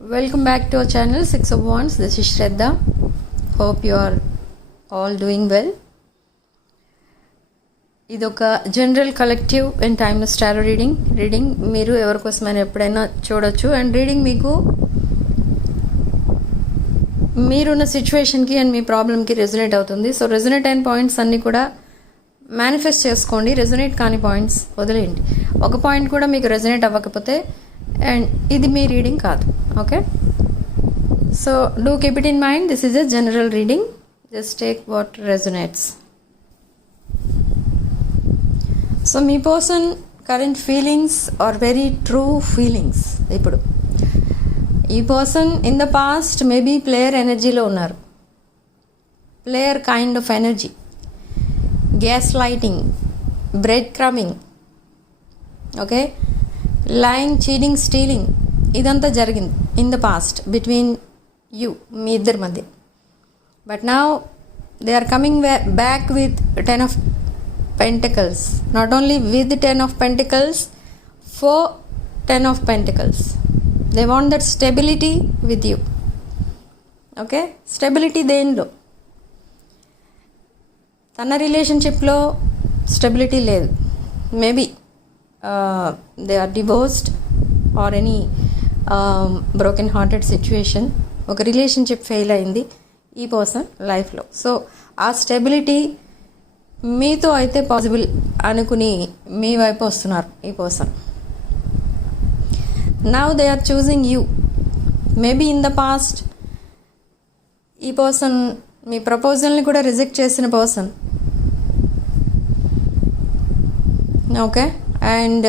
Welcome back to our channel 6 of Wands. This is Shraddha. Hope you are all doing well. ఇది ఒక general collective and timeless tarot reading మీరు ఎవరికోసమైనా ఎప్పుడైనా చూడొచ్చు. And reading మీకు మీరున్న సిచ్యువేషన్కి అండ్ మీ ప్రాబ్లమ్కి రెజొనేట్ అవుతుంది. సో రెజొనేట్ అయిన పాయింట్స్ అన్నీ కూడా మేనిఫెస్ట్ చేసుకోండి. రెజొనేట్ కాని పాయింట్స్ వదిలేయండి. ఒక పాయింట్ కూడా మీకు రెజొనేట్ అవ్వకపోతే అండ్ ఇది మీ రీడింగ్ కాదు. Okay, so do keep it in mind. This is a general reading. Just take what resonates. So మీ person current feelings are very true feelings. ఇప్పుడు ఈ person in the past maybe player ఎనర్జీలో ఉన్నారు. Player kind of energy, gaslighting, breadcrumbing, okay, lying, cheating, stealing, ఇదంతా జరిగింది in the past between you, మీ ఇద్దరి మధ్య. But now they are coming back with 10 of Pentacles. Not only with 10 of Pentacles, for 10 of Pentacles. They want that stability with you. Okay? Stability దేనిలో? తన రిలేషన్షిప్లో stability లేదు. Maybe they are divorced or any broken hearted situation. ఒక relationship fail అయింది ఈ person లైఫ్లో. So ఆ stability మీతో అయితే పాసిబుల్ అనుకుని మీ వైపు వస్తున్నారు ఈ person. Now they are choosing you. Maybe in the past ఈ పర్సన్ మీ ప్రపోజల్ని కూడా రిజెక్ట్ చేసిన person. Okay, and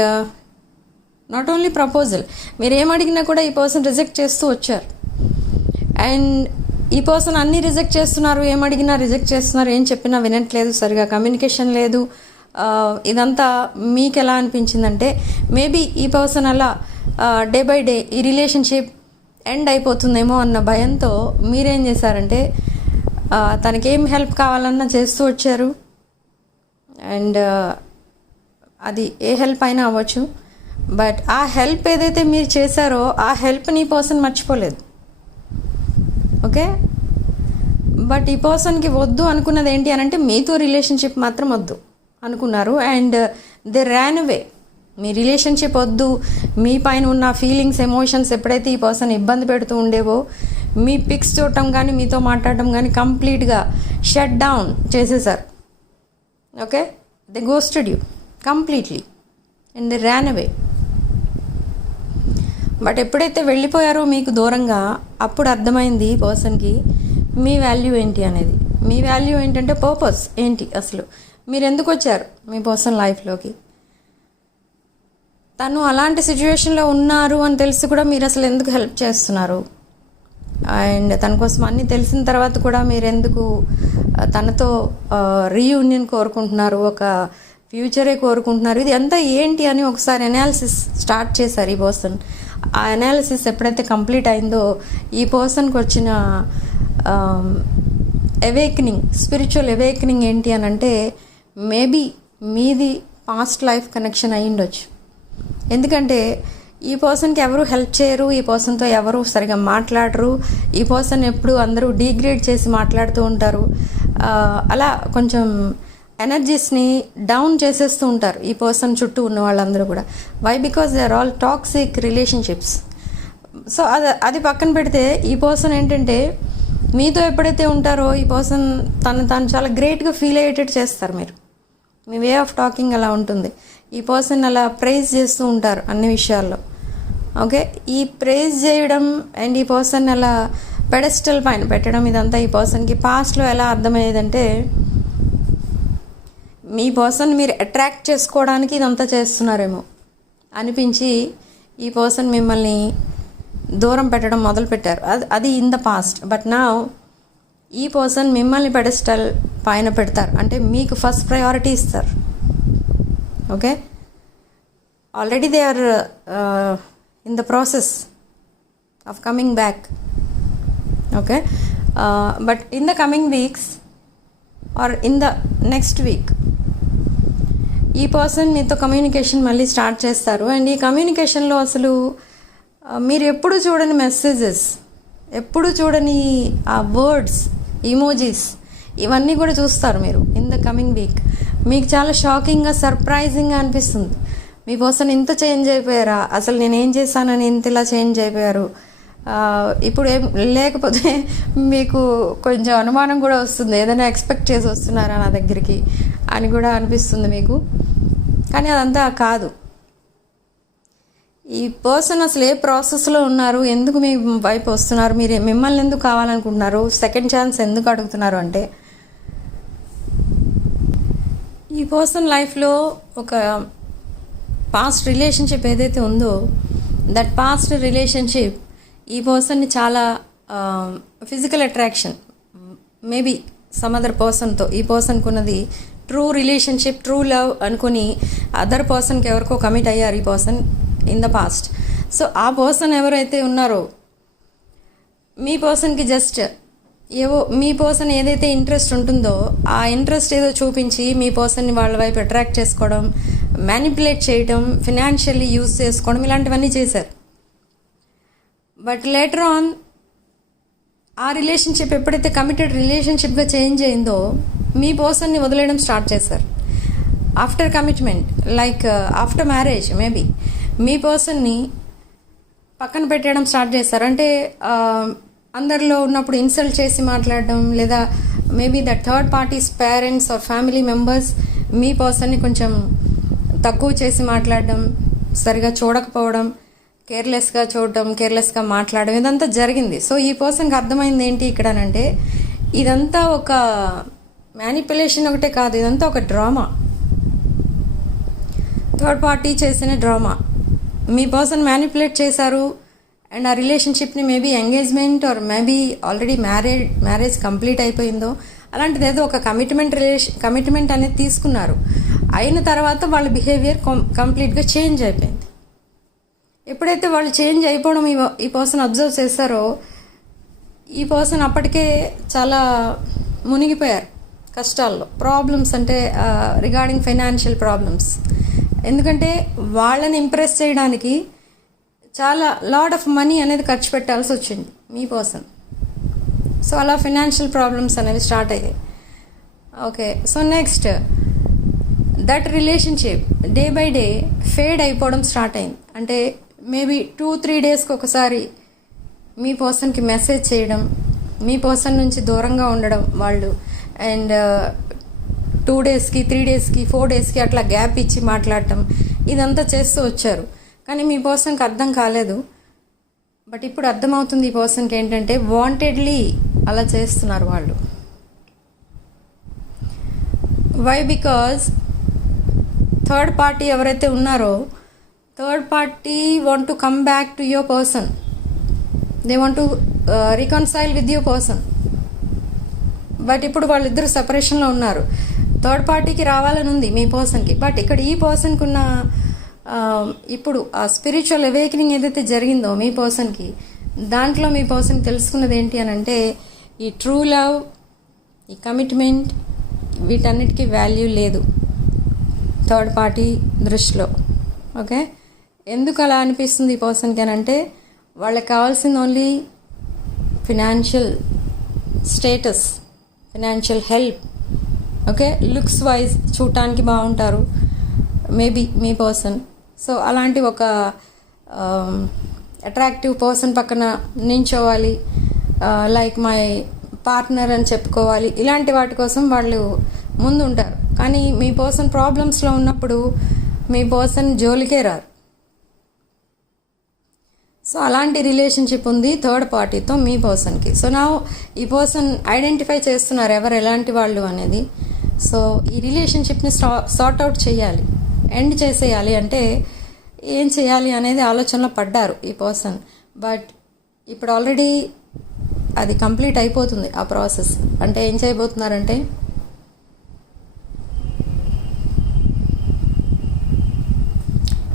not only proposal, మీరు ఏమడిగినా కూడా ఈ పర్సన్ రిజెక్ట్ చేస్తూ వచ్చారు. అండ్ ఈ పర్సన్ అన్నీ రిజెక్ట్ చేస్తున్నారు. ఏమడిగినా రిజెక్ట్ చేస్తున్నారు. ఏం చెప్పినా వినట్లేదు, సరిగా కమ్యూనికేషన్ లేదు. ఇదంతా మీకు ఎలా అనిపించిందంటే మేబీ ఈ పర్సన్ అలా డే బై డే ఈ రిలేషన్షిప్ ఎండ్ అయిపోతుందేమో అన్న భయంతో మీరేం చేశారంటే తనకేం హెల్ప్ కావాలన్నా చేస్తూ వచ్చారు. అండ్ అది ఏ హెల్ప్ అయినా అవ్వచ్చు. బట్ ఆ హెల్ప్ ఏదైతే మీరు చేశారో ఆ హెల్ప్ని ఈ పర్సన్ మర్చిపోలేదు. ఓకే, బట్ ఈ పర్సన్కి వద్దు అనుకున్నది ఏంటి అని అంటే మీతో రిలేషన్షిప్ మాత్రం వద్దు అనుకున్నారు. And they ran away. Me relationship వద్దు, మీ పైన ఉన్న ఫీలింగ్స్, ఎమోషన్స్ ఎప్పుడైతే ఈ పర్సన్ ఇబ్బంది పెడుతూ ఉండేవో, మీ పిక్స్ చూడటం కానీ మీతో మాట్లాడటం కానీ కంప్లీట్గా షట్ డౌన్ చేసేసారు. Okay, they ghosted you completely and they ran away. But ఎప్పుడైతే వెళ్ళిపోయారో మీకు దూరంగా, అప్పుడు అర్థమైంది ఈ పర్సన్కి మీ వాల్యూ ఏంటి అనేది. మీ వాల్యూ ఏంటంటే పర్పస్ ఏంటి, అసలు మీరు ఎందుకు వచ్చారు మీ పర్సన్ లైఫ్లోకి. తను అలాంటి సిచ్యువేషన్లో ఉన్నారు అని తెలిసి కూడా మీరు అసలు ఎందుకు హెల్ప్ చేస్తున్నారు. అండ్ తన కోసం అన్నీ తెలిసిన తర్వాత కూడా మీరు ఎందుకు తనతో రీయూనియన్ కోరుకుంటున్నారు, ఒక ఫ్యూచరే కోరుకుంటున్నారు. ఇది అంతా ఏంటి అని ఒకసారి అనాలిసిస్ స్టార్ట్ చేశారు ఈ పర్సన్. ఆ అనాలిసిస్ ఎప్పుడైతే కంప్లీట్ అయిందో ఈ పర్సన్కి వచ్చిన అవేకనింగ్, స్పిరిచువల్ అవేకనింగ్ ఏంటి అని అంటే మేబీ మీది పాస్ట్ లైఫ్ కనెక్షన్ అయి ఉండొచ్చు. ఎందుకంటే ఈ పర్సన్కి ఎవరు హెల్ప్ చేయరు, ఈ పర్సన్తో ఎవరు సరిగా మాట్లాడరు, ఈ పర్సన్ ఎప్పుడు అందరూ డీగ్రేడ్ చేసి మాట్లాడుతూ ఉంటారు. అలా కొంచెం ఎనర్జీస్ని డౌన్ చేసేస్తూ ఉంటారు ఈ పర్సన్ చుట్టూ ఉన్న వాళ్ళందరూ కూడా. Why? Because they are all toxic relationships. So అది పక్కన పెడితే ఈ పర్సన్ ఏంటంటే మీతో ఎప్పుడైతే ఉంటారో ఈ పర్సన్ తను చాలా గ్రేట్గా ఫీల్ అయ్యేటట్టు చేస్తారు మీరు. మీ వే ఆఫ్ టాకింగ్ అలా ఉంటుంది. ఈ పర్సన్ అలా ప్రైజ్ చేస్తూ ఉంటారు అన్ని విషయాల్లో. ఓకే, ఈ ప్రైజ్ చేయడం అండ్ ఈ పర్సన్ అలా పెడెస్టల్ పైన పెట్టడం, ఇదంతా ఈ పర్సన్కి పాస్ట్లో ఎలా అర్థమయ్యేదంటే మీ పర్సన్ మీరు అట్రాక్ట్ చేసుకోవడానికి ఇదంతా చేస్తున్నారేమో అనిపించి ఈ పర్సన్ మిమ్మల్ని దూరం పెట్టడం మొదలుపెట్టారు. అది ఇన్ ద పాస్ట్. బట్ నా ఈ పర్సన్ మిమ్మల్ని పెడెస్టల్ పైన పెడతారు, అంటే మీకు ఫస్ట్ ప్రయారిటీ ఇస్తారు. Okay, already they are in the process of coming back. Okay, but in the coming weeks or in the next week ఈ పర్సన్ మీతో కమ్యూనికేషన్ మళ్ళీ స్టార్ట్ చేస్తారు. అండ్ ఈ కమ్యూనికేషన్లో అసలు మీరు ఎప్పుడు చూడని మెసేజెస్, ఎప్పుడు చూడని ఆ వర్డ్స్, ఇమోజీస్, ఇవన్నీ కూడా చూస్తారు మీరు ఇన్ ద కమింగ్ వీక్. మీకు చాలా షాకింగ్గా, సర్ప్రైజింగ్గా అనిపిస్తుంది. మీ పర్సన్ ఇంత చేంజ్ అయిపోయారా, అసలు నేనేం చేశానని ఇంత ఇలా చేంజ్ అయిపోయారు. ఇప్పుడు ఏం లేకపోతే మీకు కొంచెం అనుమానం కూడా వస్తుంది, ఏదైనా ఎక్స్పెక్ట్ చేసి వస్తున్నారా నా దగ్గరికి అని కూడా అనిపిస్తుంది మీకు. కానీ అదంతా కాదు. ఈ పర్సన్ అసలు ఏ ప్రాసెస్లో ఉన్నారు, ఎందుకు మీ వైపు వస్తున్నారు, మీరు మిమ్మల్ని ఎందుకు కావాలనుకుంటున్నారు, సెకండ్ ఛాన్స్ ఎందుకు అడుగుతున్నారు అంటే, ఈ పర్సన్ లైఫ్లో ఒక పాస్ట్ రిలేషన్షిప్ ఏదైతే ఉందో, దట్ పాస్ట్ రిలేషన్షిప్ ఈ పర్సన్ని చాలా physical attraction, maybe some other పర్సన్తో ఈ పర్సన్కి ఉన్నది ట్రూ రిలేషన్షిప్, ట్రూ లవ్ అనుకుని అదర్ పర్సన్కి ఎవరికో కమిట్ అయ్యారు ఈ person in the past. So ఆ పర్సన్ ఎవరైతే ఉన్నారో మీ పర్సన్కి జస్ట్ ఏవో, మీ పర్సన్ ఏదైతే ఇంట్రెస్ట్ ఉంటుందో ఆ ఇంట్రెస్ట్ ఏదో చూపించి మీ పర్సన్ని వాళ్ళ వైపు అట్రాక్ట్ చేసుకోవడం, మ్యానిపులేట్ చేయడం, ఫినాన్షియల్లీ యూజ్ చేసుకోవడం, ఇలాంటివన్నీ చేశారు. బట్ లేటర్ ఆన్ ఆ రిలేషన్షిప్ ఎప్పుడైతే కమిటెడ్ రిలేషన్షిప్గా చేంజ్ అయిందో మీ పర్సన్ని వదిలేయడం స్టార్ట్ చేశారు. After commitment, like after marriage maybe మీ పర్సన్ని పక్కన పెట్టడం స్టార్ట్ చేస్తారు. అంటే అందరిలో ఉన్నప్పుడు ఇన్సల్ట్ చేసి మాట్లాడడం, లేదా maybe the third parties parents or family members మీ పర్సన్ని కొంచెం తక్కువ చేసి మాట్లాడడం, సరిగా చూడకపోవడం, కేర్లెస్గా చూడడం, కేర్లెస్గా మాట్లాడడం, ఇదంతా జరిగింది. సో ఈ పర్సన్కి అర్థమైంది ఏంటి ఇక్కడనంటే, ఇదంతా ఒక మ్యానిపులేషన్ ఒకటే కాదు, ఇదంతా ఒక డ్రామా, థర్డ్ పార్టీ చేసిన డ్రామా. మీ పర్సన్ మ్యానిపులేట్ చేశారు అండ్ ఆ రిలేషన్షిప్ని maybe engagement or maybe already marriage complete అయిపోయిందో అలాంటిది ఏదో ఒక కమిట్మెంట్ అనేది తీసుకున్నారు. అయిన తర్వాత వాళ్ళ బిహేవియర్ కంప్లీట్గా చేంజ్ అయిపోయింది. ఎప్పుడైతే వాళ్ళు చేంజ్ అయిపోవడం ఈ పర్సన్ అబ్జర్వ్ చేశారో ఈ పర్సన్ అప్పటికే చాలా మునిగిపోయారు కష్టాల్లో, ప్రాబ్లమ్స్ అంటే రిగార్డింగ్ ఫైనాన్షియల్ ప్రాబ్లమ్స్. ఎందుకంటే వాళ్ళని ఇంప్రెస్ చేయడానికి చాలా లాట్ ఆఫ్ మనీ అనేది ఖర్చు పెట్టాల్సి వచ్చింది మీ పర్సన్. సో అలా ఫైనాన్షియల్ ప్రాబ్లమ్స్ అనేవి స్టార్ట్ అయ్యాయి. Okay, so next that relationship day by day fade అయిపోవడం స్టార్ట్ అయింది. అంటే మేబీ 2-3 డేస్కి ఒకసారి మీ పర్సన్కి మెసేజ్ చేయడం, మీ పర్సన్ నుంచి దూరంగా ఉండడం వాళ్ళు, అండ్ 2 డేస్కి 3 డేస్కి 4 డేస్కి అట్లా గ్యాప్ ఇచ్చి మాట్లాడటం, ఇదంతా చేస్తూ వచ్చారు. కానీ మీ పర్సన్కి అర్థం కాలేదు. బట్ ఇప్పుడు అర్థమవుతుంది ఈ పర్సన్కి ఏంటంటే వాంటెడ్లీ అలా చేస్తున్నారు వాళ్ళు. వై? బికాజ్ థర్డ్ పార్టీ ఎవరైతే ఉన్నారో third party want to come back to your person, they want to reconcile with your person. But ఇప్పుడు వాళ్ళిద్దరు సెపరేషన్లో ఉన్నారు. థర్డ్ పార్టీకి రావాలని ఉంది మీ పర్సన్కి, బట్ ఇక్కడ ఈ పర్సన్కి ఉన్న ఇప్పుడు ఆ స్పిరిచువల్ అవేకనింగ్ ఏదైతే జరిగిందో మీ పర్సన్కి, దాంట్లో మీ పర్సన్ తెలుసుకున్నది ఏంటి అని అంటే, ఈ ట్రూ లవ్, ఈ కమిట్మెంట్, వీటన్నిటికీ వాల్యూ లేదు థర్డ్ పార్టీ దృష్టిలో. ఓకే, ఎందుకు అలా అనిపిస్తుంది ఈ పర్సన్కి అని అంటే, వాళ్ళకి కావాల్సింది only financial status, financial help. Okay, looks wise చూడటానికి బాగుంటారు మేబీ మీ పర్సన్. సో అలాంటి ఒక అట్రాక్టివ్ పర్సన్ పక్కన నించోవాలి, లైక్ మై పార్ట్నర్ అని చెప్పుకోవాలి, ఇలాంటి వాటి కోసం వాళ్ళు ముందు ఉంటారు. కానీ మీ పర్సన్ ప్రాబ్లమ్స్లో ఉన్నప్పుడు మీ పర్సన్ జోలికే రారు. సో అలాంటి రిలేషన్షిప్ ఉంది థర్డ్ పార్టీతో మీ పర్సన్కి. సో నా ఈ పర్సన్ ఐడెంటిఫై చేస్తున్నారు ఎవరు ఎలాంటి వాళ్ళు అనేది. సో ఈ రిలేషన్షిప్ని సార్ట్ అవుట్ చేయాలి, ఎండ్ చేసేయాలి. అంటే ఏం చేయాలి అనేది ఆలోచనలో పడ్డారు ఈ పర్సన్. బట్ ఇప్పుడు ఆల్రెడీ అది కంప్లీట్ అయిపోతుంది ఆ ప్రాసెస్. అంటే ఏం చేయబోతున్నారంటే,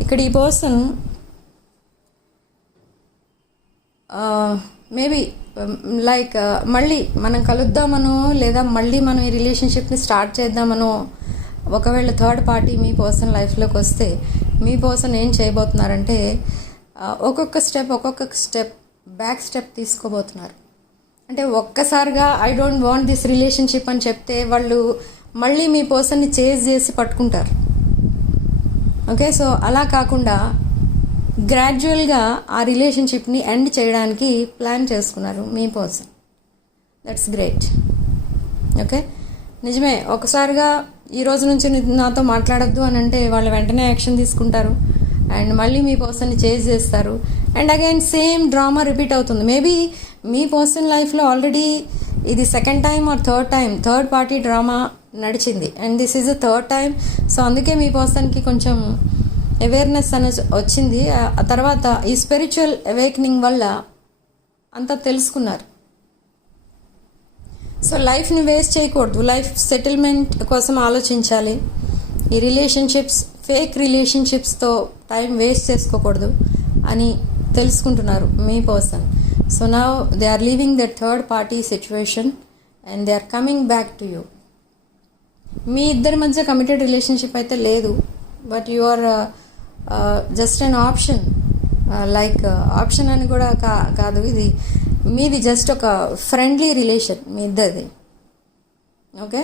ఇక్కడ ఈ పర్సన్ మేబీ లైక్ మళ్ళీ మనం కలుద్దామనో, లేదా మళ్ళీ మనం ఈ రిలేషన్షిప్ని స్టార్ట్ చేద్దామనో, ఒకవేళ థర్డ్ పార్టీ మీ పర్సన్ లైఫ్లోకి వస్తే మీ పర్సన్ ఏం చేయబోతున్నారంటే, ఒక్కొక్క స్టెప్ బ్యాక్ స్టెప్ తీసుకోబోతున్నారు. అంటే ఒక్కసారిగా I don't want this relationship అని చెప్తే వాళ్ళు మళ్ళీ మీ పర్సన్ని చేజ్ చేసి పట్టుకుంటారు. ఓకే, సో అలా కాకుండా గ్రాడ్యువల్గా ఆ రిలేషన్షిప్ని ఎండ్ చేయడానికి ప్లాన్ చేసుకున్నారు మీ పర్సన్. That's great. ఓకే, నిజమే, ఒకసారిగా ఈ రోజు నుంచి నాతో మాట్లాడొద్దు అని అంటే వాళ్ళు వెంటనే యాక్షన్ తీసుకుంటారు అండ్ మళ్ళీ మీ పర్సన్ని చేజ్ చేస్తారు and again same drama repeat అవుతుంది. మేబీ మీ పర్సన్ లైఫ్లో ఆల్రెడీ ఇది second time or third party drama నడిచింది and this is the third time. So అందుకే మీ పర్సన్కి కొంచెం అవేర్నెస్ అనేది వచ్చింది. ఆ తర్వాత ఈ స్పిరిచువల్ అవేకనింగ్ వల్ల అంతా తెలుసుకున్నారు. సో లైఫ్ని వేస్ట్ చేయకూడదు, లైఫ్ సెటిల్మెంట్ కోసం ఆలోచించాలి. ఈ ఫేక్ రిలేషన్షిప్స్తో టైం వేస్ట్ చేసుకోకూడదు అని తెలుసుకుంటున్నారు మీ person. So now they are leaving that third party situation and they are coming back to you. మీ ఇద్దరి మధ్య కమిటెడ్ రిలేషన్షిప్ అయితే లేదు, but you are just an option. Like option అని కూడా కాదు, ఇది మీది జస్ట్ ఒక ఫ్రెండ్లీ రిలేషన్ మీ ఇద్దరిది. ఓకే,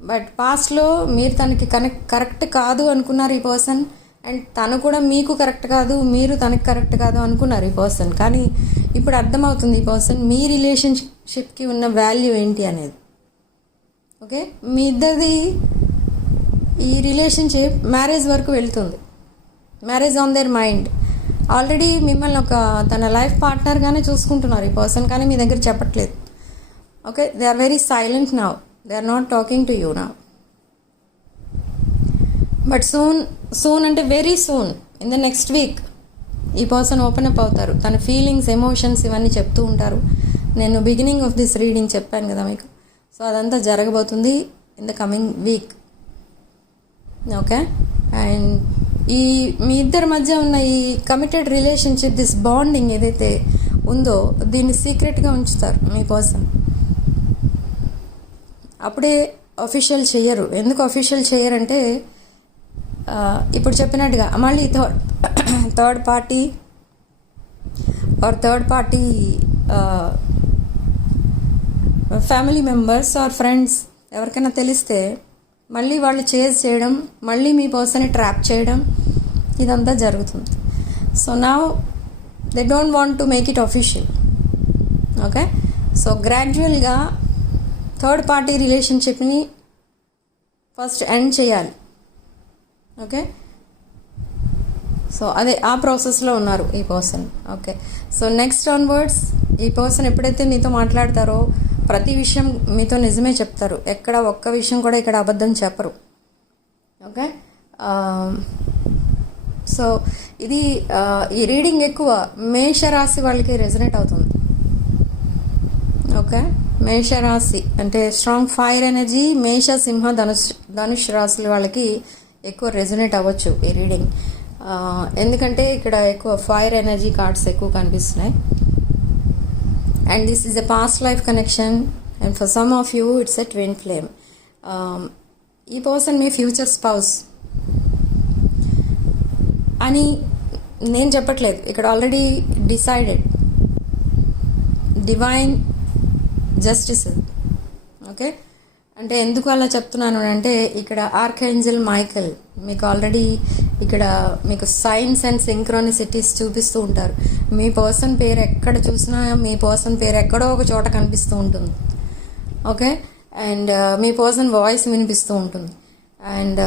బట్ పాస్ట్లో మీరు తనకి కరెక్ట్ కాదు అనుకున్నారు ఈ పర్సన్ అండ్ తను కూడా మీకు కరెక్ట్ కాదు, మీరు తనకి కరెక్ట్ కాదు అనుకున్నారు ఈ పర్సన్. కానీ ఇప్పుడు అర్థమవుతుంది ఈ పర్సన్ మీ రిలేషన్షిప్కి ఉన్న వాల్యూ ఏంటి అనేది. ఓకే, మీ ఇద్దరిది ఈ రిలేషన్షిప్ మ్యారేజ్ వరకు వెళ్తుంది, marriage on their mind. Already మిమ్మల్ని ఒక తన లైఫ్ పార్ట్నర్గానే చూసుకుంటున్నారు ఈ పర్సన్, కానీ మీ దగ్గర చెప్పట్లేదు. Okay, they are very silent now, they are not talking to you now. But soon అంటే very soon, in the next week ఈ పర్సన్ ఓపెన్ అప్ అవుతారు. తన ఫీలింగ్స్, ఎమోషన్స్ ఇవన్నీ చెప్తూ ఉంటారు. నేను బిగినింగ్ ఆఫ్ దిస్ రీడింగ్ చెప్పాను కదా మీకు. సో అదంతా జరగబోతుంది in the coming week. Okay, and ఈ మీ ఇద్దరి మధ్య ఉన్న ఈ కమిటెడ్ రిలేషన్షిప్, దిస్ బాండింగ్ ఏదైతే ఉందో దీన్ని సీక్రెట్గా ఉంచుతారు మీ పర్సన్. అప్పుడే అఫీషియల్ చెయ్యరు. ఎందుకు అఫీషియల్ చెయ్యరంటే ఇప్పుడు చెప్పినట్టుగా మళ్ళీ third party family members or friends ఎవరికైనా తెలిస్తే మళ్ళీ వాళ్ళు చేజ్ చేయడం, మళ్ళీ మీ పర్సన్ని ట్రాప్ చేయడం, ఇదంతా జరుగుతుంది. So now they don't want to make it official. Okay, so గ్రాడ్యువల్గా థర్డ్ పార్టీ రిలేషన్షిప్ని ఫస్ట్ ఎండ్ చేయాలి. ఓకే, సో అదే ఆ ప్రాసెస్లో ఉన్నారు ఈ person. Okay, so next onwards ఈ పర్సన్ ఎప్పుడైతే మీతో మాట్లాడతారో ప్రతి విషయం మీతో నిజమే చెప్తారు, ఎక్కడ ఒక్క విషయం కూడా ఇక్కడ అబద్ధం చెప్పరు. ఓకే, సో ఇది ఈ రీడింగ్ ఎక్కువ మేషరాశి వాళ్ళకి రెజనేట్ అవుతుంది. ఓకే, మేషరాశి అంటే స్ట్రాంగ్ ఫైర్ ఎనర్జీ, మేష, సింహ, ధనుష్ రాశుల వాళ్ళకి ఎక్కువ రెజనేట్ అవ్వచ్చు ఈ రీడింగ్. ఎందుకంటే ఇక్కడ ఎక్కువ ఫైర్ ఎనర్జీ కార్డ్స్ ఎక్కువ కనిపిస్తున్నాయి. And this is a past life connection, and for some of you it's a twin flame. ఈ పర్సన్ మీ ఫ్యూచర్ స్పౌస్ అని నేను చెప్పట్లేదు, ఇక్కడ already decided divine justice. Okay, అంటే ఎందుకు అలా చెప్తున్నాను అంటే ఇక్కడ ఆర్కేంజల్ మైకల్ మీకు ఆల్రెడీ ఇక్కడ మీకు సైన్స్ అండ్ సింక్రోనిసిటీస్ చూపిస్తూ ఉంటారు. మీ పర్సన్ పేరు ఎక్కడ చూసినా మీ పర్సన్ పేరు ఎక్కడో ఒక చోట కనిపిస్తూ ఉంటుంది. ఓకే, అండ్ మీ పర్సన్ వాయిస్ వినిపిస్తూ ఉంటుంది. అండ్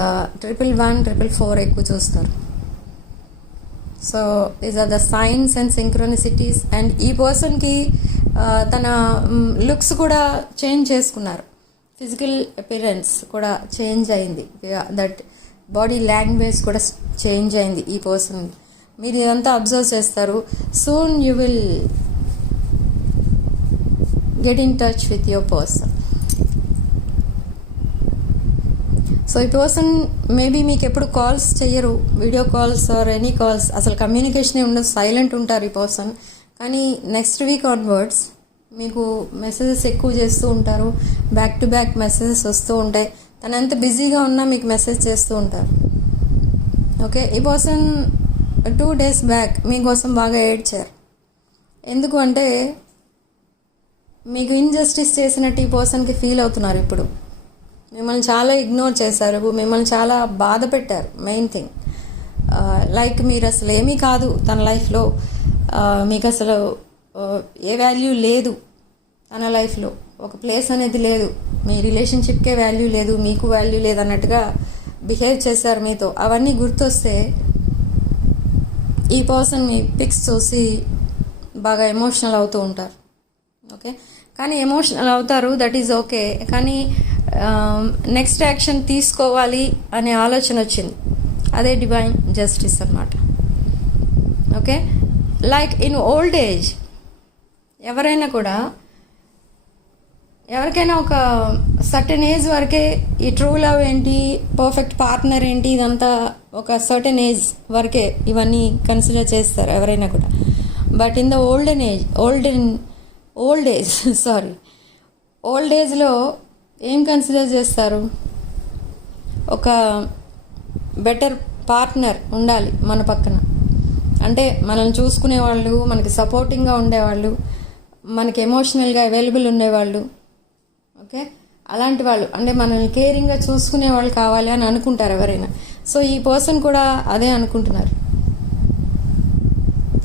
111, 444 ఎక్కువ చూస్తారు. So these are the signs and synchronicities. And ఈ పర్సన్కి తన లుక్స్ కూడా చేంజ్ చేసుకున్నారు, ఫిజికల్ అపిరెన్స్ కూడా చేంజ్ అయింది, దట్ బాడీ లాంగ్వేజ్ కూడా చేంజ్ అయింది ఈ పర్సన్. మీరు ఇదంతా అబ్జర్వ్ చేస్తారు. Soon you will get in touch with your person. So ఈ పర్సన్ మేబీ మీకు ఎప్పుడు కాల్స్ చెయ్యరు, video calls or any calls, అసలు కమ్యూనికేషనే ఉండదు, సైలెంట్ ఉంటారు ఈ పర్సన్. కానీ నెక్స్ట్ వీక్ ఆన్వర్డ్స్ మీకు మెసేజెస్ ఎక్కువ చేస్తూ ఉంటారు, బ్యాక్ టు బ్యాక్ మెసేజెస్ వస్తూ ఉంటాయి. తను ఎంత బిజీగా ఉన్నా మీకు మెసేజ్ చేస్తూ ఉంటారు. ఓకే, ఈ పర్సన్ 2 days బ్యాక్ మీకోసం బాగా ఏడ్చారు. ఎందుకు అంటే మీకు ఇన్జస్టిస్ చేసినట్టు ఈ పర్సన్కి ఫీల్ అవుతున్నారు. ఇప్పుడు మిమ్మల్ని చాలా ఇగ్నోర్ చేశారు, మిమ్మల్ని చాలా బాధ పెట్టారు. మెయిన్ థింగ్ లైక్ మీరు అసలు ఏమీ కాదు తన లైఫ్లో, మీకు అసలు ఏ వాల్యూ లేదు తన లైఫ్లో, ఒక ప్లేస్ అనేది లేదు, మీ రిలేషన్షిప్కే వాల్యూ లేదు, మీకు వాల్యూ లేదు అన్నట్టుగా బిహేవ్ చేశారు మీతో. అవన్నీ గుర్తొస్తే ఈ పర్సన్ మీ పిక్స్ చూసి బాగా ఎమోషనల్ అవుతూ ఉంటారు. ఓకే, కానీ ఎమోషనల్ అవుతారు, దట్ ఈజ్ ఓకే. కానీ నెక్స్ట్ యాక్షన్ తీసుకోవాలి అనే ఆలోచన వచ్చింది. అదే డివైన్ జస్టిస్ అన్నమాట. Okay, like in old age ఎవరైనా కూడా, ఎవరికైనా ఒక సర్టెన్ ఏజ్ వరకే ఈ ట్రూ లవ్ ఏంటి, పర్ఫెక్ట్ పార్ట్నర్ ఏంటి, ఇదంతా ఒక సర్టెన్ ఏజ్ వరకే ఇవన్నీ కన్సిడర్ చేస్తారు ఎవరైనా కూడా. బట్ ఇన్ ద ఓల్డ్ ఏజ్లో ఏం కన్సిడర్ చేస్తారు? ఒక బెటర్ పార్ట్నర్ ఉండాలి మన పక్కన, అంటే మనల్ని చూసుకునేవాళ్ళు, మనకి సపోర్టింగ్గా ఉండేవాళ్ళు, మనకి ఎమోషనల్గా అవైలబుల్ ఉండేవాళ్ళు. ఓకే, అలాంటి వాళ్ళు, అంటే మనల్ని కేరింగ్గా చూసుకునే వాళ్ళు కావాలి అని అనుకుంటారు ఎవరైనా. సో ఈ పర్సన్ కూడా అదే అనుకుంటున్నారు.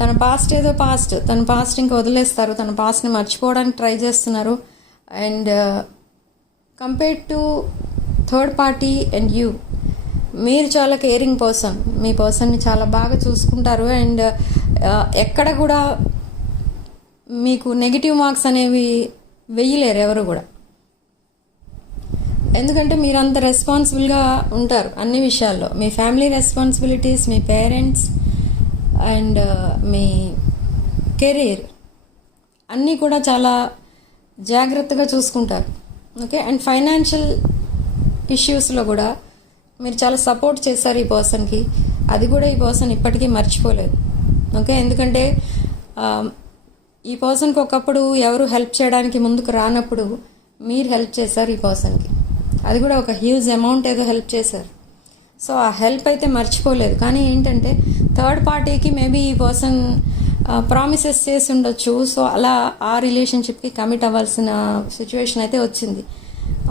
తన పాస్ట్ ఏదో పాస్ట్, తన పాస్ట్ ఇంకా వదిలేస్తారు, తన పాస్ట్ని మర్చిపోవడానికి ట్రై చేస్తున్నారు. And compared to third party and you, మీరు చాలా కేరింగ్ పర్సన్, మీ పర్సన్ని చాలా బాగా చూసుకుంటారు. అండ్ ఎక్కడ కూడా మీకు నెగిటివ్ మార్క్స్ అనేవి వెయ్యలేరు ఎవరు కూడా, ఎందుకంటే మీరు అంత రెస్పాన్సిబుల్గా ఉంటారు అన్ని విషయాల్లో. మీ ఫ్యామిలీ రెస్పాన్సిబిలిటీస్, మీ పేరెంట్స్ అండ్ మీ కెరీర్ అన్నీ కూడా చాలా జాగ్రత్తగా చూసుకుంటారు. ఓకే, అండ్ ఫైనాన్షియల్ ఇష్యూస్లో కూడా మీరు చాలా సపోర్ట్ చేశారు ఈ పర్సన్కి. అది కూడా ఈ పర్సన్ ఇప్పటికీ మర్చిపోలేదు. ఓకే, ఎందుకంటే ఈ పర్సన్కి ఒకప్పుడు ఎవరు హెల్ప్ చేయడానికి ముందుకు రానప్పుడు మీరు హెల్ప్ చేశారు ఈ పర్సన్కి. అది కూడా ఒక హ్యూజ్ అమౌంట్ ఏదో హెల్ప్ చేశారు. సో ఆ హెల్ప్ అయితే మర్చిపోలేదు. కానీ ఏంటంటే థర్డ్ పార్టీకి మేబీ ఈ పర్సన్ ప్రామిసెస్ చేసి ఉండొచ్చు. సో అలా ఆ రిలేషన్షిప్కి కమిట్ అవ్వాల్సిన సిచ్యువేషన్ అయితే వచ్చింది.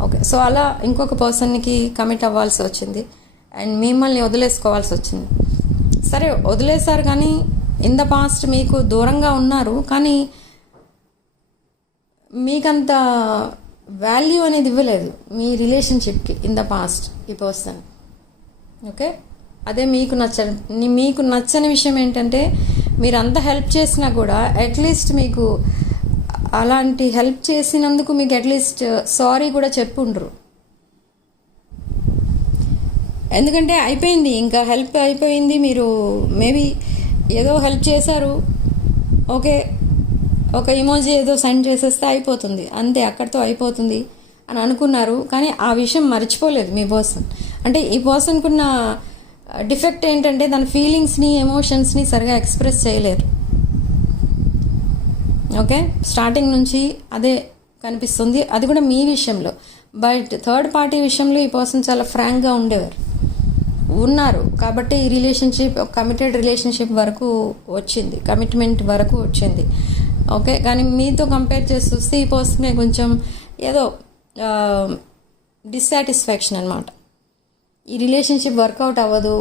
ఓకే, సో అలా ఇంకొక పర్సన్కి కమిట్ అవ్వాల్సి వచ్చింది అండ్ మిమ్మల్ని వదిలేసుకోవాల్సి వచ్చింది. సరే వదిలేశారు, కానీ ఇన్ ద పాస్ట్ మీకు దూరంగా ఉన్నారు, కానీ మీకంత వాల్యూ అనేది ఇవ్వలేదు మీ రిలేషన్షిప్కి ఇన్ ద పాస్ట్ ఈ పర్సన్. ఓకే, అదే మీకు నచ్చని విషయం ఏంటంటే మీరు అంత హెల్ప్ చేసినా కూడా అట్లీస్ట్ మీకు అలాంటి హెల్ప్ చేసినందుకు మీకు అట్లీస్ట్ సారీ కూడా చెప్పుండ్రు. ఎందుకంటే అయిపోయింది, ఇంకా హెల్ప్ అయిపోయింది. మీరు మేబీ ఏదో హెల్ప్ చేశారు, ఓకే, ఒక ఇమోజీ ఏదో సెండ్ చేసేస్తే అయిపోతుంది, అంతే, అక్కడితో అయిపోతుంది అని అనుకున్నారు. కానీ ఆ విషయం మర్చిపోలేదు మీ పర్సన్. అంటే ఈ పర్సన్కున్న డిఫెక్ట్ ఏంటంటే తన ఫీలింగ్స్ని, ఎమోషన్స్ని సరిగా ఎక్స్ప్రెస్ చేయలేరు. ఓకే, స్టార్టింగ్ నుంచి అదే కనిపిస్తుంది, అది కూడా మీ విషయంలో. బట్ థర్డ్ పార్టీ విషయంలో ఈ పర్సన్ చాలా ఫ్రాంక్గా ఉన్నారు కాబట్టి ఈ రిలేషన్షిప్ కమిటెడ్ రిలేషన్షిప్ వరకు వచ్చింది, కమిట్మెంట్ వరకు వచ్చింది. ఓకే, కానీ మీతో కంపేర్ చేసి చూస్తే ఈ పర్సన్కి కొంచెం ఏదో డిస్సాటిస్ఫాక్షన్ అనమాట. ఈ రిలేషన్షిప్ వర్కౌట్ అవ్వదు,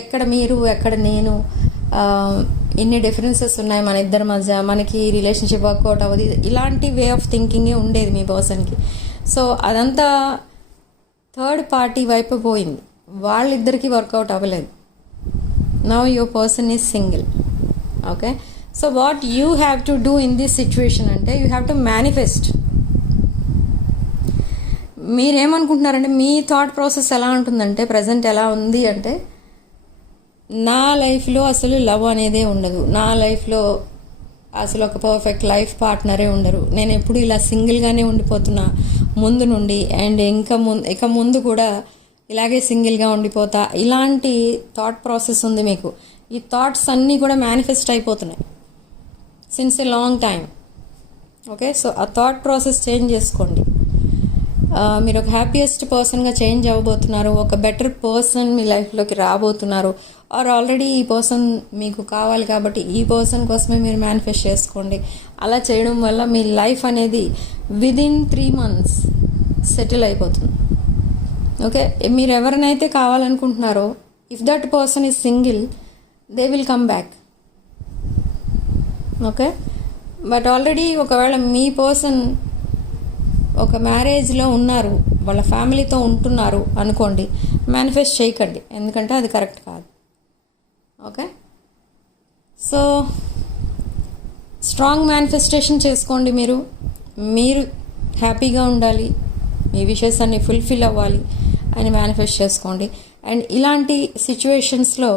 ఎక్కడ మీరు ఎక్కడ నేను, ఇన్ని డిఫరెన్సెస్ ఉన్నాయి మన ఇద్దరి మధ్య, మనకి రిలేషన్షిప్ వర్కౌట్ అవ్వదు, ఇలాంటి వే ఆఫ్ థింకింగే ఉండేది మీ పర్సన్కి. సో అదంతా థర్డ్ పార్టీ వైపు పోయింది, వాళ్ళిద్దరికీ వర్కౌట్ అవ్వలేదు. Now your person is single. Okay, so what you have to do in this situation అంటే యూ హ్యావ్ టు మేనిఫెస్ట్. మీరేమనుకుంటున్నారంటే మీ థాట్ ప్రాసెస్ ఎలా ఉంటుందంటే ప్రజెంట్ ఎలా ఉంది అంటే, నా లైఫ్లో అసలు లవ్ అనేదే ఉండదు, నా లైఫ్లో అసలు ఒక పర్ఫెక్ట్ లైఫ్ పార్ట్నరే ఉండరు, నేను ఎప్పుడు ఇలా సింగిల్గానే ఉండిపోతున్నా ముందు నుండి, అండ్ ఇక ముందు కూడా ఇలాగే సింగిల్గా ఉండిపోతా, ఇలాంటి థాట్ ప్రాసెస్ ఉంది మీకు. ఈ థాట్స్ అన్నీ కూడా మేనిఫెస్ట్ అయిపోతున్నాయి since a long time. Okay, so ఆ థాట్ ప్రాసెస్ చేంజ్ చేసుకోండి. మీరు ఒక హ్యాపీయెస్ట్ పర్సన్గా చేంజ్ అవ్వబోతున్నారు, ఒక బెటర్ పర్సన్ మీ లైఫ్లోకి రాబోతున్నారు, ఆర్ ఆల్రెడీ ఈ పర్సన్ మీకు కావాలి కాబట్టి ఈ పర్సన్ కోసమే మీరు మేనిఫెస్ట్ చేసుకోండి. అలా చేయడం వల్ల మీ లైఫ్ అనేది విదిన్ 3 months సెటిల్ అయిపోతుంది. ఓకే, మీరు ఎవరినైతే కావాలనుకుంటున్నారో if that person is single they will come back. Okay, but already ఒకవేళ మీ పర్సన్ ఒక మ్యారేజ్లో ఉన్నారు, వాళ్ళ ఫ్యామిలీతో ఉంటున్నారు అనుకోండి, మేనిఫెస్ట్ చేయకండి, ఎందుకంటే అది కరెక్ట్ కాదు. ఓకే, సో స్ట్రాంగ్ మేనిఫెస్టేషన్ చేసుకోండి. మీరు హ్యాపీగా ఉండాలి, మీ విషెస్ అన్ని ఫుల్ఫిల్ అవ్వాలి అని మేనిఫెస్ట్ చేసుకోండి. అండ్ ఇలాంటి సిచ్యువేషన్స్లో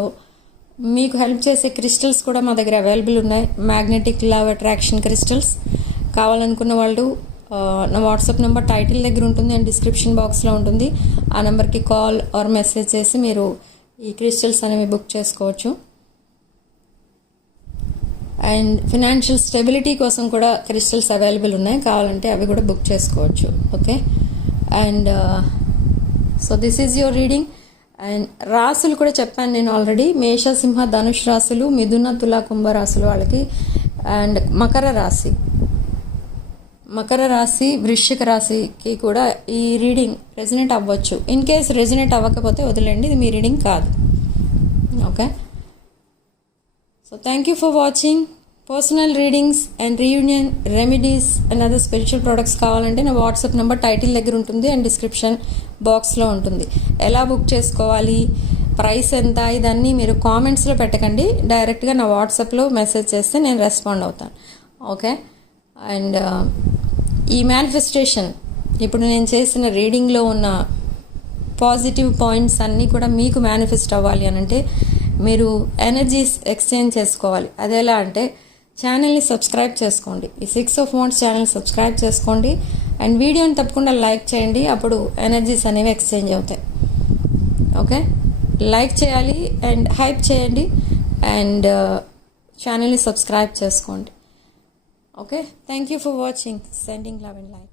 మీకు హెల్ప్ చేసే క్రిస్టల్స్ కూడా మా దగ్గర అవైలబుల్ ఉన్నాయి. మ్యాగ్నెటిక్ లవ్ అట్రాక్షన్ క్రిస్టల్స్ కావాలనుకున్న వాళ్ళు నా వాట్సాప్ నెంబర్ టైటిల్ దగ్గర ఉంటుంది అండ్ డిస్క్రిప్షన్ బాక్స్లో ఉంటుంది. ఆ నెంబర్కి కాల్ ఆర్ మెసేజ్ చేసి మీరు ఈ క్రిస్టల్స్ అనేవి బుక్ చేసుకోవచ్చు. అండ్ ఫినాన్షియల్ స్టెబిలిటీ కోసం కూడా క్రిస్టల్స్ అవైలబుల్ ఉన్నాయి, కావాలంటే అవి కూడా బుక్ చేసుకోవచ్చు. Okay, and so this is your reading. And రాసులు కూడా చెప్పాను నేను ఆల్రెడీ. మేష, సింహ, ధనుష్ రాసులు, మిథున, తుల, కుంభ రాసులు వాళ్ళకి. అండ్ మకర రాశి, వృశ్చిక రాశికి కూడా ఈ రీడింగ్ రెజినేట్ అవ్వచ్చు. ఇన్ కేస్ రెజినేట్ అవ్వకపోతే వదిలేండి, ఇది మీ రీడింగ్ కాదు. Okay, so thank you for watching. Personal readings and reunion remedies and other spiritual products కావాలంటే నా వాట్సాప్ నెంబర్ టైటిల్ దగ్గర ఉంటుంది అండ్ డిస్క్రిప్షన్ బాక్స్లో ఉంటుంది. ఎలా బుక్ చేసుకోవాలి, ప్రైస్ ఎంత, ఇదన్నీ మీరు కామెంట్స్లో పెట్టకండి, డైరెక్ట్గా నా వాట్సాప్లో మెసేజ్ చేస్తే నేను రెస్పాండ్ అవుతాను. ఓకే, అండ్ ఈ మేనిఫెస్టేషన్ ఇప్పుడు నేను చేసిన రీడింగ్లో ఉన్న పాజిటివ్ పాయింట్స్ అన్నీ కూడా మీకు మేనిఫెస్ట్ అవ్వాలి అని అంటే మీరు ఎనర్జీస్ ఎక్స్చేంజ్ చేసుకోవాలి. అదెలా అంటే ఛానల్ని సబ్స్క్రైబ్ చేసుకోండి. ఈ 6 of Wands ఛానల్ సబ్స్క్రైబ్ చేసుకోండి అండ్ వీడియోని తప్పకుండా లైక్ చేయండి, అప్పుడు ఎనర్జీస్ అనేవి ఎక్స్చేంజ్ అవుతాయి. ఓకే, లైక్ చేయాలి అండ్ హైప్ చేయండి అండ్ ఛానల్ని సబ్స్క్రైబ్ చేసుకోండి. Okay, thank you for watching. Sending love and light.